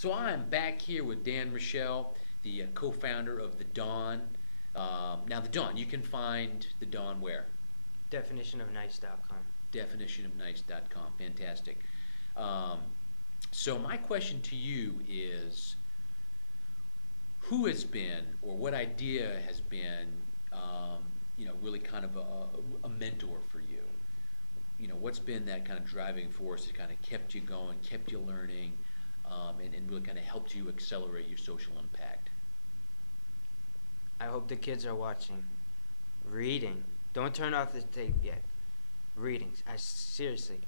So I'm back here with Dan Rochelle, the co-founder of The Dawn. Now, The Dawn, you can find The Dawn where? Definitionofnice.com. Definitionofnice.com. Fantastic. Um, so my question to you is, who has been, or what idea has been, really kind of a mentor for you? What's been that kind of driving force that kind of kept you going, kept you learning, and really kind of helped you accelerate your social impact? I hope the kids are watching. Reading. Don't turn off the tape yet. Reading.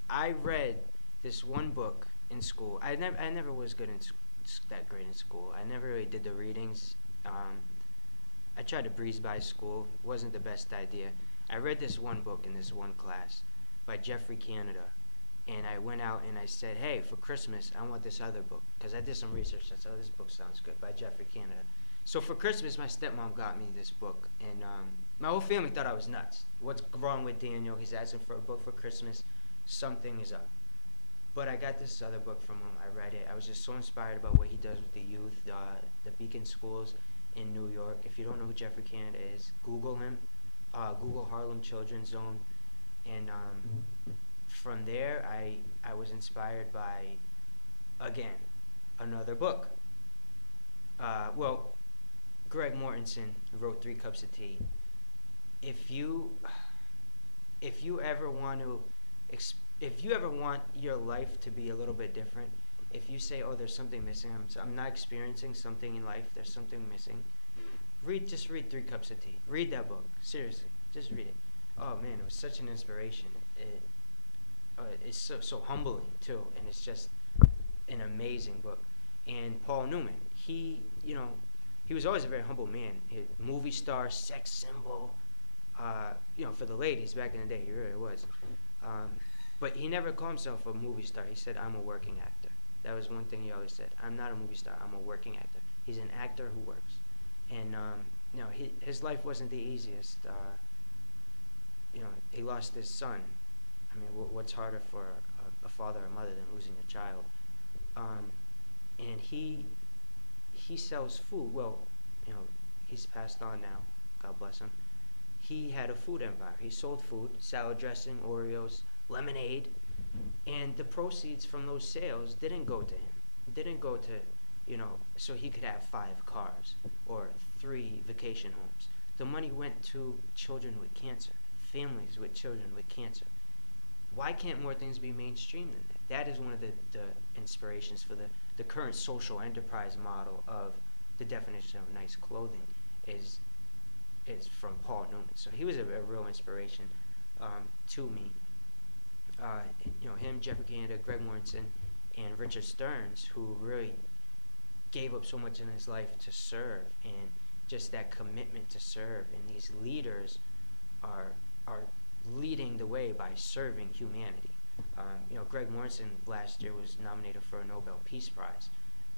I read this one book in school. I never was that great in school. I never really did the readings. I tried to breeze by school. Wasn't the best idea. I read this one book in this one class by Jeffrey Canada. And I went out and I said, hey, for Christmas, I want this other book. Because I did some research. I said, oh, this book sounds good, by Jeffrey Canada. So for Christmas, my stepmom got me this book. And my whole family thought I was nuts. What's wrong with Daniel? He's asking for a book for Christmas. Something is up. But I got this other book from him. I read it. I was just so inspired about what he does with the youth, the Beacon schools in New York. If you don't know who Jeffrey Canada is, Google him. Google Harlem Children's Zone. And from there, I was inspired by, again, another book. Greg Mortensen wrote 3 Cups of Tea. If you ever want your life to be a little bit different, if you say, oh, there's something missing, I'm not experiencing something in life, there's something missing, just read 3 Cups of Tea. Read that book. Seriously. Just read it. Oh, man, it was such an inspiration. It's so humbling, too, and it's just an amazing book. And Paul Newman, he was always a very humble man. Movie star, sex symbol, for the ladies back in the day, he really was. But he never called himself a movie star. He said, I'm a working actor. That was one thing he always said. I'm not a movie star. I'm a working actor. He's an actor who works. And, his life wasn't the easiest. He lost his son. I mean, what's harder for a father or mother than losing a child? And he sells food. Well, he's passed on now. God bless him. He had a food empire. He sold food, salad dressing, Oreos, lemonade, and the proceeds from those sales didn't go to him. Didn't go to, so he could have 5 cars or 3 vacation homes. The money went to children with cancer, families with children with cancer. Why can't more things be mainstream than that? That is one of the inspirations for the current social enterprise model of the definition of nice clothing is from Paul Newman. So he was a real inspiration to me. Him, Jeffrey Canada, Greg Mortensen, and Richard Stearns, who really gave up so much in his life to serve, and just that commitment to serve. And these leaders are leading the way by serving humanity. Greg Mortensen last year was nominated for a Nobel Peace Prize,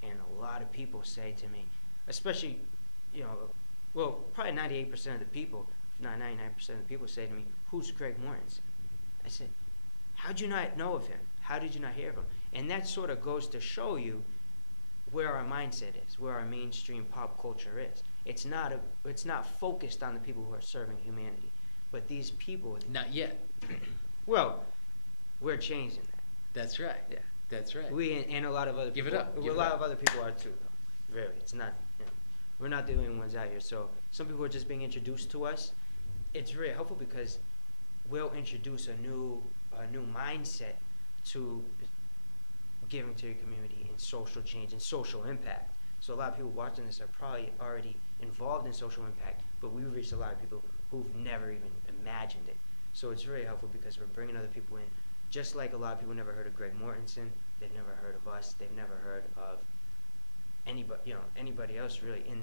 and a lot of people say to me, especially, probably 98% of the people, if not 99% of the people say to me, who's Greg Mortensen? I said, how'd you not know of him? How did you not hear of him? And that sort of goes to show you where our mindset is, where our mainstream pop culture is. It's not focused on the people who are serving humanity, but these people. Not yet. Well, we're changing that. That's right. Yeah, that's right. We and a lot of other Give people. it up. A lot of other people are too. Though. Really, it's not. We're not the only ones out here. So some people are just being introduced to us. It's really helpful because we'll introduce a new mindset to giving to your community and social change and social impact. So a lot of people watching this are probably already involved in social impact, but we reach a lot of people who've never even imagined it. So it's really helpful because we're bringing other people in. Just like a lot of people never heard of Greg Mortensen, they've never heard of us, they've never heard of anybody else really in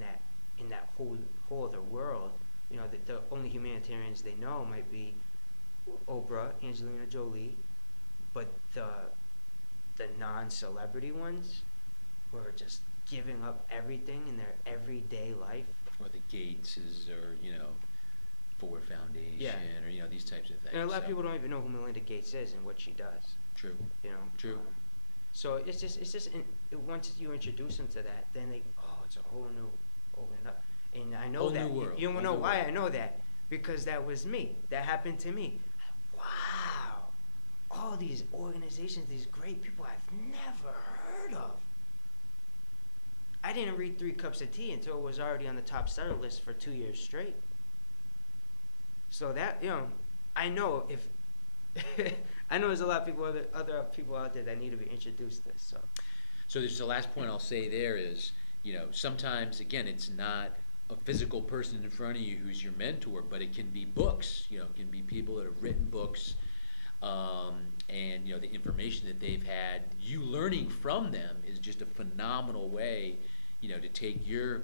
that whole other world. The only humanitarians they know might be Oprah, Angelina Jolie, but the non-celebrity ones who are just giving up everything in their everyday life. Or the Gateses, or Ford Foundation, yeah. or these types of things. And a lot of people don't even know who Melinda Gates is and what she does. True. True. So once you introduce them to that, then it's a whole new open up. And I know Whole that new world. you Whole know new why world. I know that, because that was me. That happened to me. Wow, all these organizations, these great people I've never heard of. I didn't read 3 Cups of Tea until it was already on the top seller list for 2 years straight. So that, I know if I know there's a lot of people, other people out there that need to be introduced to this. So there's the last point I'll say there is, sometimes, again, it's not a physical person in front of you who's your mentor, but it can be books. It can be people that have written books, and the information that they've had. You learning from them is just a phenomenal way, to take your,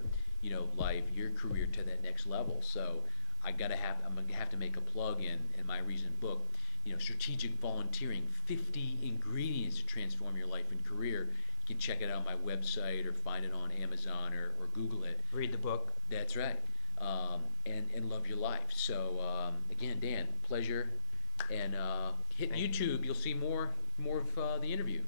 life, your career to that next level. So I'm gonna have to make a plug in my recent book, Strategic Volunteering: 50 Ingredients to Transform Your Life and Career. You can check it out on my website or find it on Amazon or Google it. Read the book. That's right. And love your life. So again, Dan, pleasure. And hit YouTube. You'll see more of the interview.